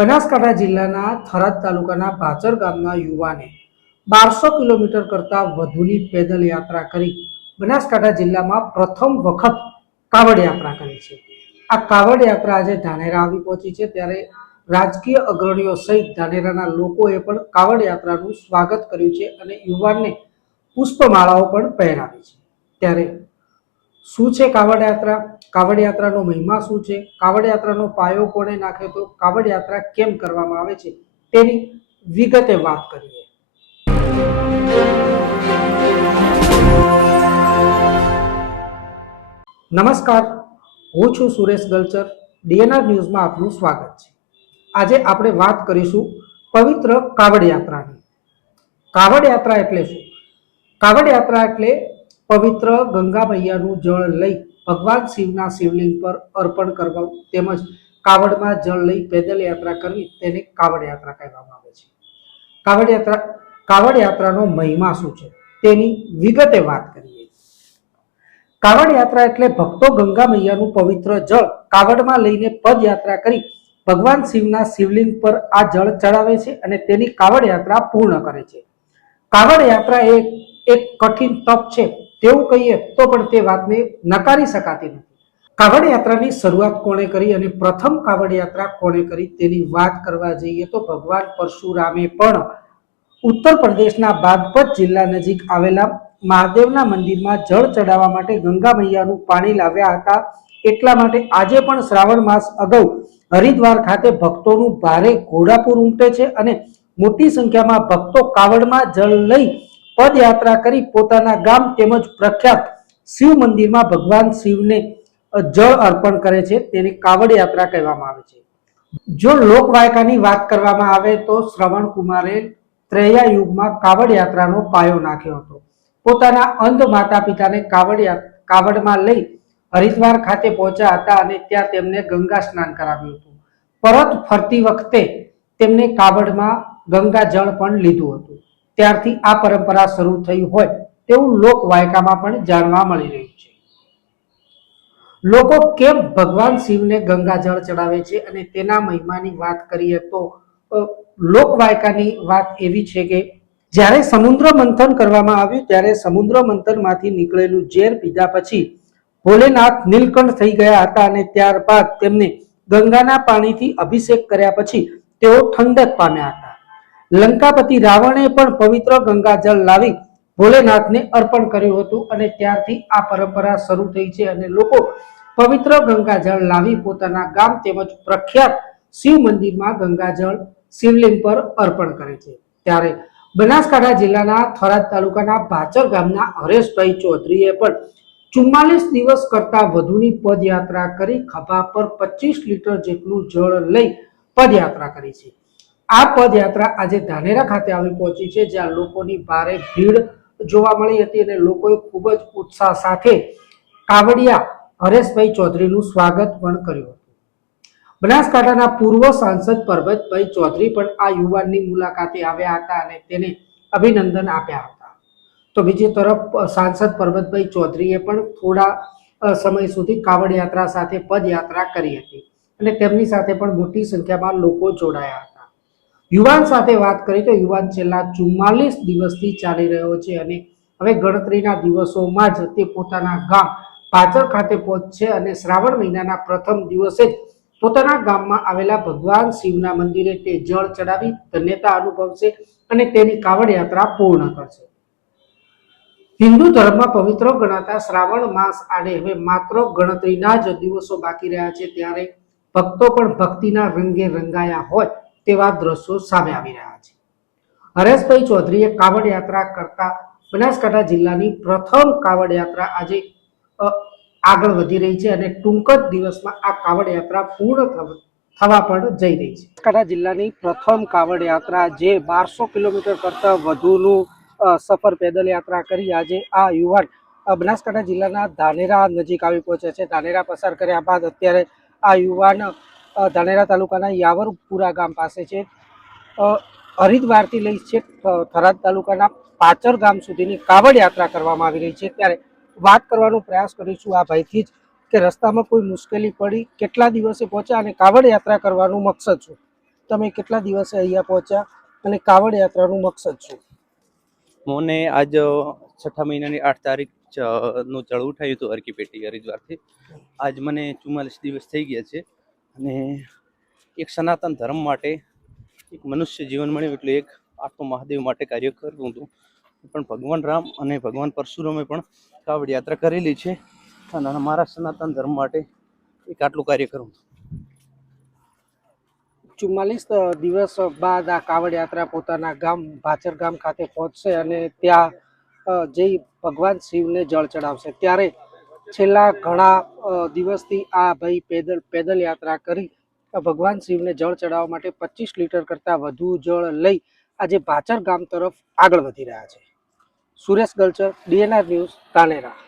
બનાસકાંઠા જિલ્લાના થરાદ તાલુકાના ભાચર ગામના યુવાને 1200 કિલોમીટર કરતા વધુની પેદલ યાત્રા કરી બનાસકાંઠા જિલ્લામાં પ્રથમ વખત કાવડ યાત્રા કરી છે। આ કાવડ યાત્રા આજે ધાનેરા આવી પહોંચી છે, ત્યારે રાજકીય અગ્રણીઓ સહિત ધાનેરાના લોકોએ પણ કાવડ યાત્રાનું સ્વાગત કર્યું છે અને યુવાનને પુષ્પમાળાઓ પણ પહેરાવી છે। ત્યારે શું છે કાવડ યાત્રા, કાવડ યાત્રાનો મહિમા શું છે, કાવડ યાત્રાનો પાયો કોણે નાખ્યો, તો કાવડ યાત્રા કેમ કરવામાં આવે છે તેની વિગતે વાત કરીએ। નમસ્કાર, હું છું સુરેશ ગલચર, ડીએનઆર ન્યૂઝમાં આપનું સ્વાગત છે। આજે આપણે વાત કરીશું પવિત્ર કાવડ યાત્રાની। કાવડ યાત્રા એટલે શું? કાવડ યાત્રા એટલે પવિત્ર ગંગા મૈયાનું જળ લઈ ભગવાન શિવના શિવલિંગ પર અર્પણ કરવા તેમજ કાવડમાં જળ લઈ પેદલ યાત્રા કરવી તેને કાવડ યાત્રા કહેવામાં આવે છે। કાવડ યાત્રાનો મહિમા શું છે તેની વિગતે વાત કરીએ। કાવડ યાત્રા એટલે ભક્તો ગંગા મૈયાનું પવિત્ર જળ કાવડમાં લઈને પદયાત્રા કરી ભગવાન શિવના શિવલિંગ પર આ જળ ચડાવે છે અને તેની કાવડ યાત્રા પૂર્ણ કરે છે। કાવડ યાત્રા એક કઠિન તપ છે તેવું કહીએ તો પણ તે વાતને નકારી શકાતી નથી। કાવડ યાત્રાની શરૂઆત કોણે કરી અને પ્રથમ કાવડ યાત્રા કોણે કરી તેની વાત કરવા જઈએ તો ભગવાન પરશુરામે પણ ઉત્તર પ્રદેશના બાગપત જિલ્લા નજીક આવેલા મહાદેવના મંદિરમાં જળ ચડાવવા માટે ગંગા મૈયાનું પાણી લાવ્યા હતા। એટલા માટે આજે પણ શ્રાવણ માસ અગાઉ હરિદ્વાર ખાતે ભક્તોનું ભારે ઘોડાપુર ઉમટે છે અને મોટી સંખ્યામાં ભક્તો કાવડમાં જળ લઈ પદયાત્રા કરી પોતાના ગામ તેમજ પ્રખ્યાત શિવ મંદિરમાં ભગવાન શિવને જળ અર્પણ કરે છે, તેને કાવડ યાત્રા કહેવામાં આવે છે। જો લોકવાયકાની વાત કરવામાં આવે તો શ્રવણ કુમારે ત્રેયા યુગમાં કાવડ યાત્રાનો પાયો નાખ્યો હતો। પોતાના અંધ માતા પિતાને કાવડમાં લઈ હરિદ્વાર ખાતે પહોંચ્યા હતા અને ત્યાં તેમને ગંગા સ્નાન કરાવ્યું હતું। પરત ફરતી વખતે તેમને કાવડમાં ગંગા જળ પણ લીધું હતું। ત્યારથી આ પરંપરા શરૂ થઈ હોય તેવું લોકવાયકામાં પણ જાણવા મળી રહ્યું છે। લોકો કેમ ભગવાન શિવને ગંગા જળ ચડાવે છે અને તેના મહિમાની વાત કરીએ તો લોકવાયકાની વાત એવી છે કે જ્યારે સમુદ્ર મંથન કરવામાં આવ્યું ત્યારે સમુદ્ર મંથનમાંથી નીકળેલું ઝેર પીધા પછી ભોલેનાથ નીલકંઠ થઈ ગયા હતા અને ત્યારબાદ તેમને ગંગાના પાણીથી અભિષેક કર્યા પછી તેઓ ઠંડક પામ્યા હતા। લંકાપતિ રાવણે પણ પવિત્ર ગંગા જળ લાવી ભોલેનાથને અર્પણ કર્યું હતું અને ત્યારથી આ પરંપરા શરૂ થઈ છે અને લોકો પવિત્ર ગંગા જળ લાવી પોતાના ગામ તેમજ પ્રખ્યાત શિવ મંદિરમાં ગંગા જળ શિવલિંગ પર અર્પણ કરે છે। ત્યારે બનાસકાંઠા જિલ્લાના થરાદ તાલુકાના ભાચર ગામના હરેશભાઈ ચૌધરીએ પણ 44 દિવસ કરતા વધુની પદયાત્રા કરી ખભા પર 25 લીટર જેટલું જળ લઈ પદયાત્રા કરી છે। આ પદયાત્રા આજે ધાનેરા ખાતે આવી પહોંચી છે, જ્યાં લોકોની ભારે ભીડ જોવા મળી હતી અને લોકોએ ખૂબ જ ઉત્સાહ સાથે કાવડિયા હરેશભાઈ ચૌધરીનું સ્વાગત પણ કર્યું હતું। બનાસકાંઠાના પૂર્વ સાંસદ પરબતભાઈ ચૌધરી પણ આ યુવાનની મુલાકાતે આવ્યા હતા અને તેને અભિનંદન આપ્યા હતા। તો બીજી તરફ સાંસદ પરબતભાઈ ચૌધરીએ પણ થોડા સમય સુધી કાવડ યાત્રા સાથે પદયાત્રા કરી હતી અને તેમની સાથે પણ મોટી સંખ્યામાં લોકો જોડાયા હતા। યુવાન સાથે વાત કરી તો યુવાન છેલ્લા 44 દિવસથી ચાલી રહ્યો છે અને હવે ગણતરીના દિવસોમાં જ તે પોતાના ગામ ભાચર ખાતે પહોંચશે અને શ્રાવણ મહિનાના પ્રથમ દિવસે જ પોતાના ગામમાં આવેલા ભગવાન શિવના મંદિરે તે જળ ચડાવી ધન્યતા અનુભવશે અને તેની કાવડ યાત્રા પૂર્ણ કરશે। હિન્દુ ધર્મમાં પવિત્ર ગણાતા શ્રાવણ માસ આડે હવે માત્ર ગણતરીના જ દિવસો બાકી રહ્યા છે, ત્યારે ભક્તો પણ ભક્તિના રંગે રંગાયા હોય તેવા દ્રશ્યો સામે આવી રહ્યા છે। હરેશભાઈ ચૌધરીએ કાવડ યાત્રા કરતા બનાસકાંઠા જિલ્લાની પ્રથમ કાવડ યાત્રા આજે આગળ વધી રહી છે અને ટૂંક જ દિવસમાં આ કાવડ યાત્રા પૂર્ણ થવા પણ જઈ રહી છે। બનાસકાંઠા જિલ્લાની પ્રથમ કાવડ યાત્રા જે 1200 કિલોમીટર કરતા વધુનું સફર પેદલ યાત્રા કરી આજે આ યુવાન બનાસકાંઠા જિલ્લાના ધાનેરા નજીક આવી પહોંચે છે। ધાનેરા પસાર કર્યા બાદ અત્યારે આ યુવાન ધાનેરા તાલુકાના યાવરપુરા ગામ પાસે છે। હરિદ્વારથી લઈ છે થરાદ તાલુકાના ભાચર ગામ સુધીની કાવડ યાત્રા કરવામાં આવી રહી છે। ત્યારે વાત કરવાનો પ્રયાસ કરીશું આ ભાઈથી જ કે રસ્તામાં કોઈ મુશ્કેલી પડી, કેટલા દિવસે પહોંચ્યા અને કાવડ યાત્રા કરવાનું મકસદ શું? તમે કેટલા દિવસે અહીંયા પહોંચ્યા અને કાવડ યાત્રાનું મકસદ શું? મને આજ 6ઠા મહિનાની 8 તારીખ નું ચળવું થયું હતું હરકી હરિદ્વારથી. આજ મને 44 દિવસ થઈ ગયા છે અને એક સનાતન ધર્મ માટે એક મનુષ્ય જીવન મળ્યું એટલે એક આત્મ મહાદેવ માટે કાર્ય કરવું હતું. પણ ભગવાન રામ અને ભગવાન પરશુરામે પણ કાવડ યાત્રા કરેલી છે અને મારા સનાતન ધર્મ માટે એક આટલું કાર્ય કરવું. 44 દિવસ બાદ આ કાવડ યાત્રા પોતાના ગામ ભાચર ગામ ખાતે પહોંચશે અને ત્યાં જઈ ભગવાન શિવને જળ ચડાવશે. ત્યારે છેલ્લા ઘણા દિવસથી આ ભાઈ પેદલ યાત્રા કરી ભગવાન શિવને જળ ચડાવવા માટે 25 લીટર કરતાં વધુ જળ લઈ આજે ભાચર ગામ તરફ આગળ વધી રહ્યા છે. Suresh Galchar, DNR news, Dhanera.